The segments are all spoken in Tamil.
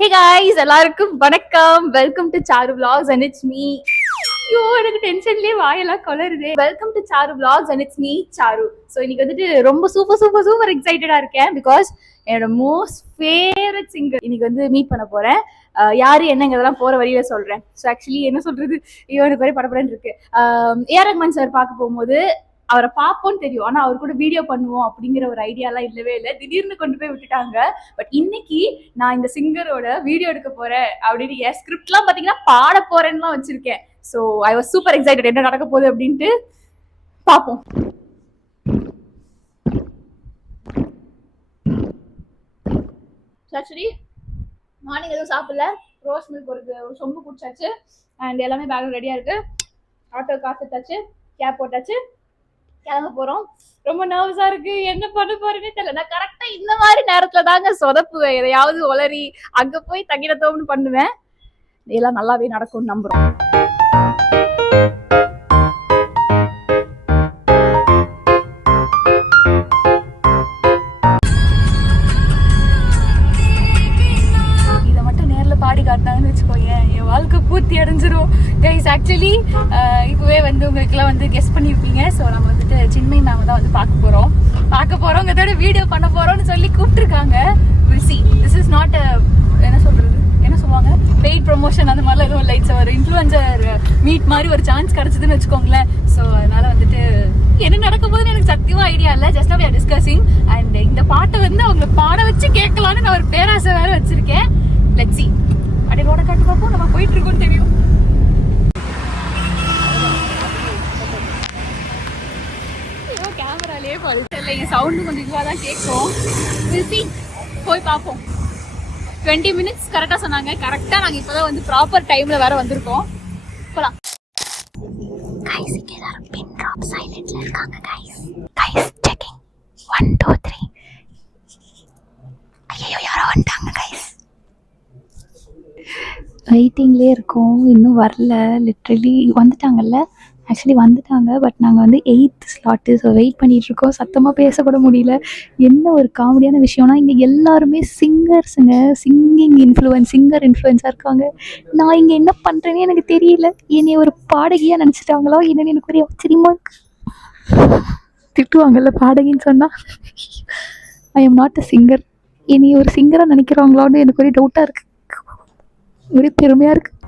Hey guys, எல்லாருக்கும் வணக்கம். Welcome to Charu vlogs and it's me. ஐயோ எனக்கு டென்ஷன்லயே வாயெல்லாம் கொளருது. Welcome to Charu vlogs and it's me Charu. So இன்னைக்கு வந்துட்டு ரொம்ப சூப்பர் எக்ஸைட்டடா இருக்கேன் பிகாஸ் என்னோட மோஸ்ட் ஃபேவரட் சிங்கர் இன்னைக்கு வந்து மீட் பண்ண போறேன். யாரு என்னங்கிறதெல்லாம் போற வழியில சொல்றேன். ஸோ ஆக்சுவலி என்ன சொல்றது, ஐயோ எனக்கு ஒரே படப்படன்னு இருக்கு. ஏஆர் ரஹ்மான் சார் பார்க்க போகும்போது அவரை பார்ப்போம்னு தெரியும், ஆனா அவர் கூட வீடியோ பண்ணுவோம் அப்படிங்கிற ஒரு ஐடியாலாம் இல்லவே இல்லை. திடீர்னு கொண்டு போய் விட்டுட்டாங்க. பட் இன்னைக்கு நான் இந்த சிங்கரோட வீடியோ எடுக்க போறேன் அப்படின்னு என் ஸ்கிரிப்ட்லாம் பாத்தீங்கன்னா பாட போறேன்னுலாம் வச்சிருக்கேன். So I was super excited என்ன நடக்க போகுது அப்படின்ட்டு பார்ப்போம். ஆக்சுவலி மார்னிங் எதுவும் சாப்பிடல, ரோஸ் மில்க் ஒரு சொம்பு குடிச்சாச்சு அண்ட் எல்லாமே பேக்ல ரெடியா இருக்கு. ஆட்டோ காசு எடுத்தாச்சு, கேப் போட்டாச்சு, கிளம்ப போறோம். ரொம்ப நர்வஸா இருக்கு, என்ன பண்ண போறேன்னே தெரியல. நான் கரெக்டா இந்த மாதிரி நேரத்துல தாங்க சொதப்புவேன், எதையாவது ஒளரி அங்க போய் தங்கிடத்தோம்னு பண்ணுவேன். இதெல்லாம் நல்லாவே நடக்கும்னு நம்புறோம். இதை மட்டும் நேர்ல பாடி காட்டினாங்கன்னு வச்சுக்கோங்க, என் வாழ்க்கை பூர்த்தி அடைஞ்சிரும் கைஸ். ஆக்சுவலி இப்பவே வந்து உங்களுக்குலாம் வந்து கெஸ் பண்ணியிருப்பீங்க. ஸோ நம்ம வந்துட்டு சின்மயி மேம் தான் வந்து பார்க்க போறோங்கிறதோட வீடியோ பண்ண போறோம்னு சொல்லி கூப்பிட்டுருக்காங்க. Will see. This is not என்ன சொல்லுவாங்க, பெய்ட் ப்ரொமோஷன் அந்த மாதிரிலாம் எதுவும் இல்லை. இட்ஸ் ஒரு இன்ஃப்ளூயன்சர் மீட் மாதிரி ஒரு சான்ஸ் கிடைச்சதுன்னு வச்சுக்கோங்களேன். ஸோ அதனால வந்துட்டு என்ன நடக்க போகுதுன்னு எனக்கு சத்தியமா ஐடியா இல்லை. Just we are discussing and இந்த பாட்டை வந்து அவங்களை பாட வச்சு கேட்கலான்னு நான் ஒரு பேராசை வேற வச்சிருக்கேன். Let's see. அப்படியே ரோட காட்டு பார்ப்போம், நம்ம போயிட்டு இருக்கோம்னு தெரியும். கேமராலே பழுத்தல, என் சவுண்டு கொஞ்சம் இதுவாக தான் கேட்கும். போய் பார்ப்போம். 20 minutes கரெக்டாக சொன்னாங்க. கரெக்டாக நாங்கள் இப்போ தான் வந்து ப்ராப்பர் டைமில் வேற வந்திருக்கோம். போகலாம். கைஸ் இங்கே எல்லாரும் பின் ட்ராப் சைலண்ட்ல இருக்காங்க. Guys checking 1 2 3. ஐயோ யாரோ வந்துட்டாங்க கைஸ். வெயிட்டிங்லேயே இருக்கோம், இன்னும் வரல. லிட்ரலி வந்துட்டாங்கல்ல, ஆக்சுவலி வந்துட்டாங்க. பட் நாங்கள் வந்து 8th ஸ்லாட்டு. ஸோ வெயிட் பண்ணிகிட்ருக்கோம். சத்தமாக பேசக்கூட முடியல. என்ன ஒரு காமெடியான விஷயம்னா, இங்கே எல்லாருமே சிங்கர்ஸுங்க, சிங்கர் இன்ஃப்ளூயன்ஸாக இருக்காங்க. நான் இங்கே என்ன பண்ணுறேன்னு எனக்கு தெரியல. என்னை ஒரு பாடகியாக நினச்சிட்டாங்களோ என்னென்னு எனக்கு ஒரு ஆச்சரியமா திட்டுவாங்கல்ல பாடகின்னு சொன்னால். I am not a singer. என்னை ஒரு சிங்கராக நினைக்கிறாங்களான்னு எனக்கு ஒரு டவுட்டாக இருக்குது, ஒரே பெருமையாக இருக்குது.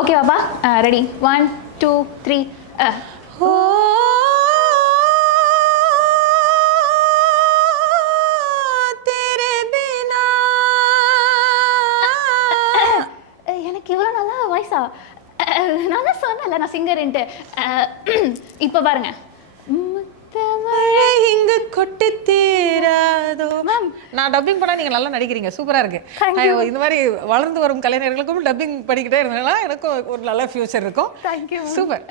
ஓகே பாப்பா, ரெடி 1 2 3. எனக்கு இவ்வளோ நல்லா வாய்ஸா? நான் தான் சொன்னேன்ல நான் சிங்கர்ன்ட்டு. இப்போ பாருங்க. இங்கு கொட்டி தீராதோ. மேம் நான் டப்பிங் பண்ணா நீங்க நல்லா நடிக்கிறீங்க, சூப்பரா இருக்கு. இந்த மாதிரி வளர்ந்து வரும் கலைஞர்களுக்கும் டப்பிங் பண்ணிக்கிட்டே இருந்தா எனக்கும் ஒரு நல்ல ஃபியூச்சர் இருக்கும். Thank you, super.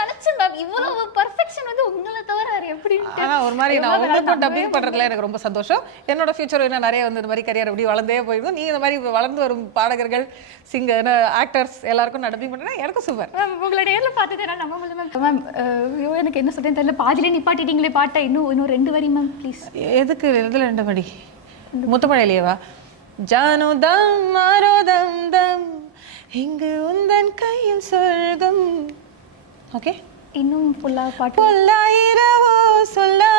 நினைச்சேன் மேம் இவ்வளவு பெர்ஃபெக்ஷன் வந்து உங்களை தவிர வேற எப்படி. ஆனா ஒரு மாதிரி நான் உங்களுக்கும் டப்பிங் பண்றதுல எனக்கு ரொம்ப சந்தோஷம். என்னோட ஃபியூச்சர் இன்னும் நிறைய வந்து இந்த மாதிரி கரியர் அப்படி வளர்ந்தே போயிருந்தோம். நீங்க இந்த மாதிரி வளர்ந்து வரும் பாடகர்கள், சிங்கர், ஆக்டர்ஸ் எல்லாருக்கும் நான் டப்பிங் பண்றேன், எனக்கும் சூப்பர். மேம் உங்களை நேரில் பார்த்துட்டு நான் நம்ப முடியல மேம். ஐயோ எனக்கு என்ன சொல்றேன்னு தெரியல, பாதியிலே நிப்பாட்டிட்டீங்களே பாட்டை. இன்னும் 2 வரி மேம் ப்ளீஸ். எதுக்கு இதில் 2 வரி? முத்துமழையிலேவா? ஜானோ தம் மாரோ தம் தம் இங்கு உந்தன் கையில் சொர்க்கம். ஓகே, இன்னும் ஃபுல்லாக பாட்டு. பொல்லாயிரவோ சொல்லா.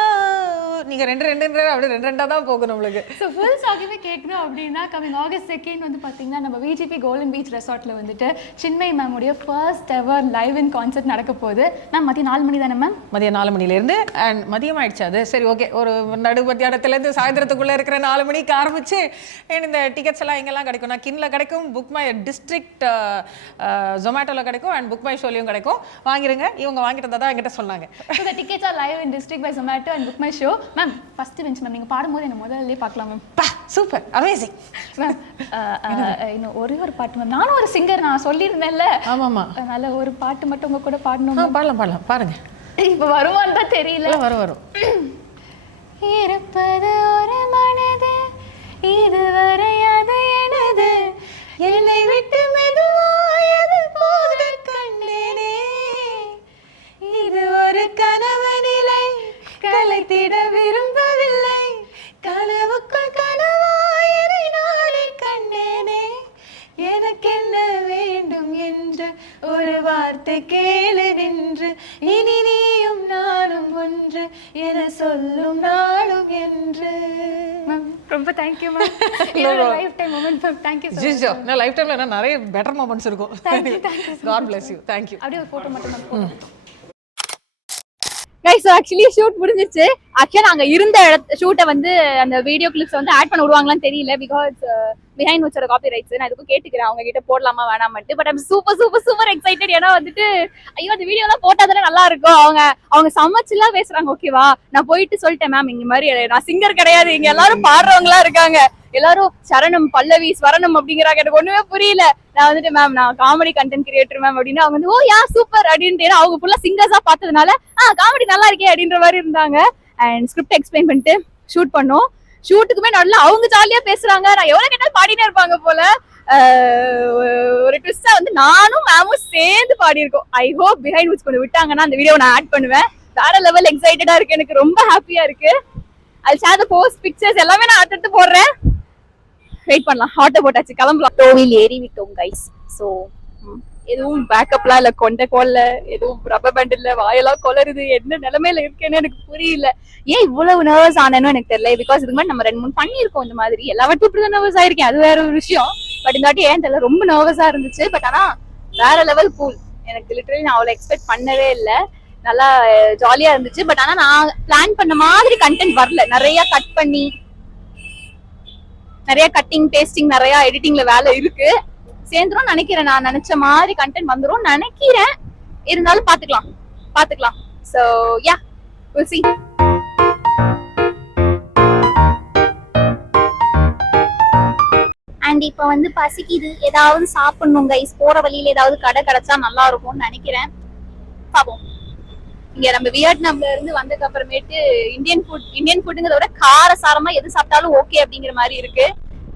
நீங்கள் 2 அப்படி 2 தான் போகும் நம்மளுக்கு. ஸோ ஃபுல் சாங்குமே கேட்கணும் அப்படின்னா கமிங் August 2 வந்து பார்த்தீங்கன்னா நம்ம விஜிபி கோல்டன் பீச் ரெசார்ட்டில் வந்துட்டு சின்மயி மேமுடைய first ever live in concert நடக்க போகுது. மேம் மதியம் 4 மணி தானே மேம்? மதியம் 4 மணிலேருந்து அண்ட் மதியம் ஆயிடுச்சு அது. சரி ஓகே, ஒரு நடு மத்தியானத்துலேருந்து சாயந்தரத்துக்குள்ளே இருக்கிற 4 மணிக்கு ஆரம்பிச்சு இந்த டிக்கெட்ஸ் எல்லாம் எங்கெல்லாம் கிடைக்கும்? நான் கின்ல கிடைக்கும், புக் மை டிஸ்ட்ரிக்ட் ஜொமேட்டோவில் கிடைக்கும் அண்ட் புக் மை ஷோலையும் கிடைக்கும். வாங்கிருங்க. இவங்க வாங்கிட்டு தான் என்கிட்ட சொன்னாங்க. So the tickets are live in District by Zomato and Book My Show. Ma'am first bench ma'am. நீங்கள் பாடும்போது என்ன முதல்ல பார்க்கலாம் மேம். Super, amazing ma'am. இன்னும் ஒரே ஒரு பாட்டு மேம். நானும் ஒரு சிங்கர், நான் சொல்லியிருந்தேன்ல. ஆமாம்மா, அதனால ஒரு பாட்டு மட்டும் உங்க கூட பாடணும். பாடலாம் பாருங்க. இப்போ வருமானு தான் தெரியல. வரும். இருப்பது ஒரு மனது, இதுவரை அது எனது, என்னை விட்டு மெதுவாயது போக கண்டேனே, இது ஒரு கனவு நிலை, கலைத்திட விரும்பவில்லை, கனவுக்குள் கனவாயதை நாளை கண்டேனே, எனக்கென்ன வேண்டும் என்று ஒரு வார்த்தை கேளு நின்று, இனி நீயும் நானும் ஒன்று என சொல்லும் நாளும் என்று. ரொம்ப thank you ma'am. Life time moment ma'am. Thank you so much. நான் லைஃப் டைம்ல நிறைய பெட்டர் மொமெண்ட்ஸ் இருக்கும். God bless you. தேங்க்யூ. அப்படியே ஒரு போட்டோ மட்டும் மேம். கைஸ், ஆக்சுவலி ஷூட் முடிஞ்சிச்சு. ஆக்சுவலா நாங்க இருந்த ஷூட்டை வந்து அந்த வீடியோ கிளிப்ஸ் வந்து ஆட் பண்ண விடுவாங்களான்னு தெரியல. பிகாஸ் பிஹைண்ட் வச்சோட காப்பி ரைட்ஸ் நான் இதுக்கும் கேட்டுக்கிறேன் அவங்க கிட்ட போடலாமா வேணாமட்டு. But I'm super excited. ஏன்னா வந்துட்டு ஐயோ அந்த வீடியோ எல்லாம் போட்டா தானே நல்லா இருக்கும். அவங்க சமைச்சுலாம் பேசுறாங்க. ஓகேவா, நான் போயிட்டு சொல்லிட்டேன் மேம், இங்க மாதிரி நான் சிங்கர் கிடையாது, இங்க எல்லாரும் பாடுறவங்களா இருக்காங்க, எல்லாரும் சரணம் பல்லவி ஸ்வரணம் அப்படிங்கிறாங்க. எனக்கு ஒண்ணுமே புரியல. நான் வந்துட்டு மேம் நான் காமெடி கண்டென்ட் கிரியேட்டர் மேம் அப்படின்னு. அவங்க வந்து ஓ யா சூப்பர் அப்படின்ட்டு, அவங்க ஃபுல்லா சிங்கர்ஸா பார்த்ததுனால காமெடி நல்லா இருக்கே அப்படின்ற மாதிரி இருந்தாங்க. அண்ட் ஸ்கிரிப்ட் எக்ஸ்பிளைன் பண்ணிட்டு ஷூட் பண்ணோம். ஷூட்டுக்குமே நல்லா அவங்க ஜாலியா பேசுறாங்க. நான் எவ்வளவு கேட்டாலும் பாடினே இருப்பாங்க போல. ஒரு ட்விஸ்டா வந்து நானும் மேமும் சேர்ந்து பாடி இருக்கோம். ஐ ஹோப் பிஹைண்ட் விட்ஸ் கொஞ்சம் விட்டாங்கன்னா அந்த வீடியோ நான் ஆட் பண்ணுவேன். வேற லெவல் எக்ஸைட்டடா இருக்கு, எனக்கு ரொம்ப ஹாப்பியா இருக்கு. அது ஷேர் தி போஸ்ட் பிக்சர்ஸ் எல்லாமே நான் அடுத்து போடுறேன். வெயிட் பண்ணலாம். ஆட்டோ போட்டாச்சு, கிளம்பலாம். டோவில் ஏறி விட்டோம் கைஸ். ஸோ எதுவும் பேக்கப்லாம் இல்லை, கொண்ட கோல்ல எதுவும் ரப்பர் பேண்ட் இல்லை, வாயெல்லாம் கொலருது. என்ன நிலைமையில இருக்கேன்னு எனக்கு புரியல. ஏன் இவ்வளவு நர்வஸ் ஆனேன்னு எனக்கு தெரியல. பிகாஸ் இதுக்கு மாதிரி நம்ம 2-3 பண்ணியிருக்கோம் இந்த மாதிரி. எல்லா வாட்டி இப்படிதான் நர்வஸ் ஆயிருக்கேன், அது வேற ஒரு விஷயம். பட் இந்த வாட்டி ஏன் தெரியல, ரொம்ப நர்வஸா இருந்துச்சு. பட் ஆனா வேற லெவல் கூல். எனக்கு லிட்டரலி நான் அவ்வளோ எக்ஸ்பெக்ட் பண்ணவே இல்லை. நல்லா ஜாலியா இருந்துச்சு. பட் ஆனா நான் பிளான் பண்ண மாதிரி கண்டென்ட் வரல. நிறைய கட் பண்ணி, நிறைய கட்டிங் பேஸ்டிங், நிறைய எடிட்டிங்ல வேலை இருக்கு. சேர்ந்துரும் நினைக்கிறேன். நான் நினைச்ச மாதிரி கண்டென்ட் வந்துரும் நினைக்கிறேன். இருந்தாலும் பாத்துக்கலாம். So yeah, we'll see. And இப்ப வந்து பசிக்குது, ஏதாவது சாப்பிடணும் கைஸ். போற வழியில ஏதாவது கடை கிடைச்சா நல்லா இருக்கும்னு நினைக்கிறேன். பாப்போம். இங்க நம்ம வியட்நாம்ல இருந்து வந்ததுக்கு அப்புறமேட்டு இந்தியன் ஃபுட்டுங்கிறத விட காரசாரமா எது சாப்பிட்டாலும் ஓகே அப்படிங்கிற மாதிரி இருக்கு.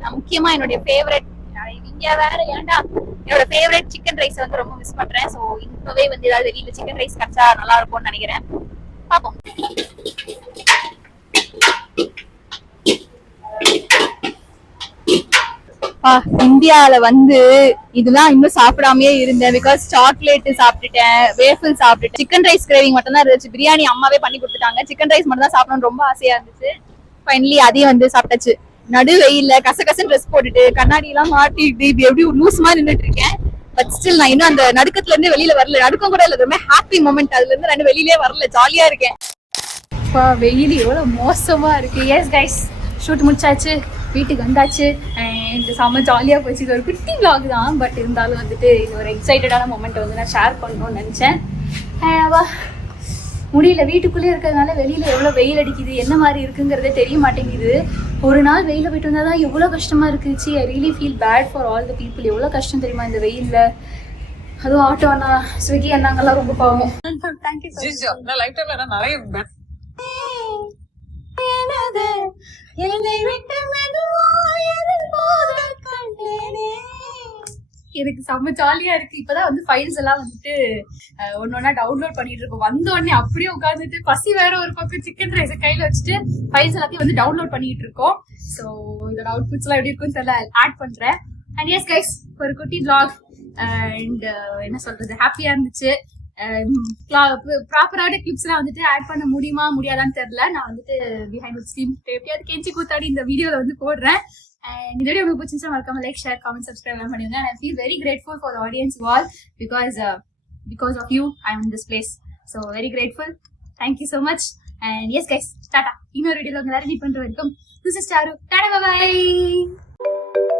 நான் முக்கியமா என்னுடைய ஃபேவரட், இங்க வேற ஏன்டா என்னோட ஃபேவரட் சிக்கன் ரைஸ் வந்து ரொம்ப மிஸ் பண்றேன். சோ இப்பவே வந்து ஏதாவது வெளியில சிக்கன் ரைஸ் கிடைச்சா நல்லா இருக்கும்னு நினைக்கிறேன். பாப்போம். இந்தியால வந்து இதெல்லாம் இன்னும் சாப்பிடாமயே இருந்தேன். பிகாஸ் சாக்லேட் சாப்பிட்டுட்டேன், வேஃபிள் சாப்பிட்டுட்டேன். சிக்கன் ரைஸ் கிரேவிங் மட்டும் தான் இருந்துச்சு. பிரியாணி அம்மாவே பண்ணி கொடுத்துட்டாங்க. சிக்கன் ரைஸ் மட்டும் தான் சாப்பிடணும்னு ரொம்ப ஆசையா இருந்துச்சு. ஃபைனலி அதையும் வந்து சாப்பிட்டாச்சு. நடு வெயில்ல கசகசன்னு ட்ரெஸ் போட்டுட்டு கண்ணாடி எல்லாம் மாட்டிட்டு இப்படி எப்படி லூஸ் மாதிரி நின்றுட்டு இருக்கேன். பட் ஸ்டில் நான் இன்னும் அந்த நடுக்கத்துல இருந்து வெளியில வரல. நடுக்கம் கூட இல்ல, ரொம்ப ஹாப்பி மூமெண்ட். அதுல இருந்து நான் வெளியிலே வரல, ஜாலியா இருக்கேன். வெயில் எவ்வளவு மோசமா இருக்கு. எஸ் கைஸ், ஷூட் முடிச்சாச்சு, வீட்டுக்கு வந்தாச்சு. அண்ட் செம்ம ஜாலியா போச்சு. இது ஒரு குட்டி vlog தான். பட் இருந்தாலும் வந்துட்டு இது ஒரு எக்ஸைட்டடான மூமெண்ட் வந்து நான் ஷேர் பண்ணணும்னு நினைச்சேன். முடியல, வீட்டுக்குள்ளே இருக்கிறதுனால வெளியில எவ்வளவு வெயில் அடிக்குது, என்ன மாதிரி இருக்குங்கிறதே தெரிய மாட்டேங்குது. ஒரு நாள் வெயில போயிட்டு வந்தாதான் எவ்வளவு கஷ்டமா இருக்குச்சு. I really feel bad for all the people. எவ்வளவு கஷ்டம் தெரியுமா இந்த வெயில்ல. அதுவும் ஆட்டோ அண்ணா, ஸ்விக்கி அண்ணாங்கெல்லாம் ரொம்ப பாவம். தேங்க்யூ. நான் லைஃப் டைம்ல நிறைய எனக்கு செம்ம ஜாலியா இருக்கு. இப்பதான் வந்து ஃபைல்ஸ் எல்லாம் வந்துட்டு ஒன்னொன்னா டவுன்லோட் பண்ணிட்டு இருக்கோம். வந்த உடனே அப்படியே உட்காந்துட்டு பசி வேற ஒரு பக்கம் சிக்கன் ரைஸ் கையில வச்சுட்டு ஃபைல்ஸ் எல்லாத்தையும் வந்து டவுன்லோட் பண்ணிட்டு இருக்கோம். ஸோ இதோட அவுட்புட்ஸ் எல்லாம் எப்படி இருக்குன்னு தெரியல, ஆட் பண்றேன். அண்ட் எஸ் கைஸ், ஒரு குட்டி vlog. அண்ட் என்ன சொல்றது, ஹாப்பியா இருந்துச்சு. ப்ராப்பரான கிளிப்ஸ் எல்லாம் வந்துட்டு ஆட் பண்ண முடியுமா முடியாதான்னு தெரியல. நான் வந்துட்டு பிஹைண்ட் தி ஸ்டீம் எப்படியாவது கெஞ்சி கூத்தாடி இந்த வீடியோல வந்து போடுறேன். And இந்த வீடியோ உங்களுக்கு பிடிச்சிருந்தா மறக்காம லைக், ஷேர், கமெண்ட், சப்ஸ்கிரைப் எல்லாம் பண்ணுங்க. And I feel very grateful for the audience you all because of you I'm in this place. So very grateful. Thank you so much. And yes guys, tata. இன்னொரு வீடியோல உங்க எல்லாரும் மீட் பண்ற வரைக்கும் this is Charu. Tata, bye bye.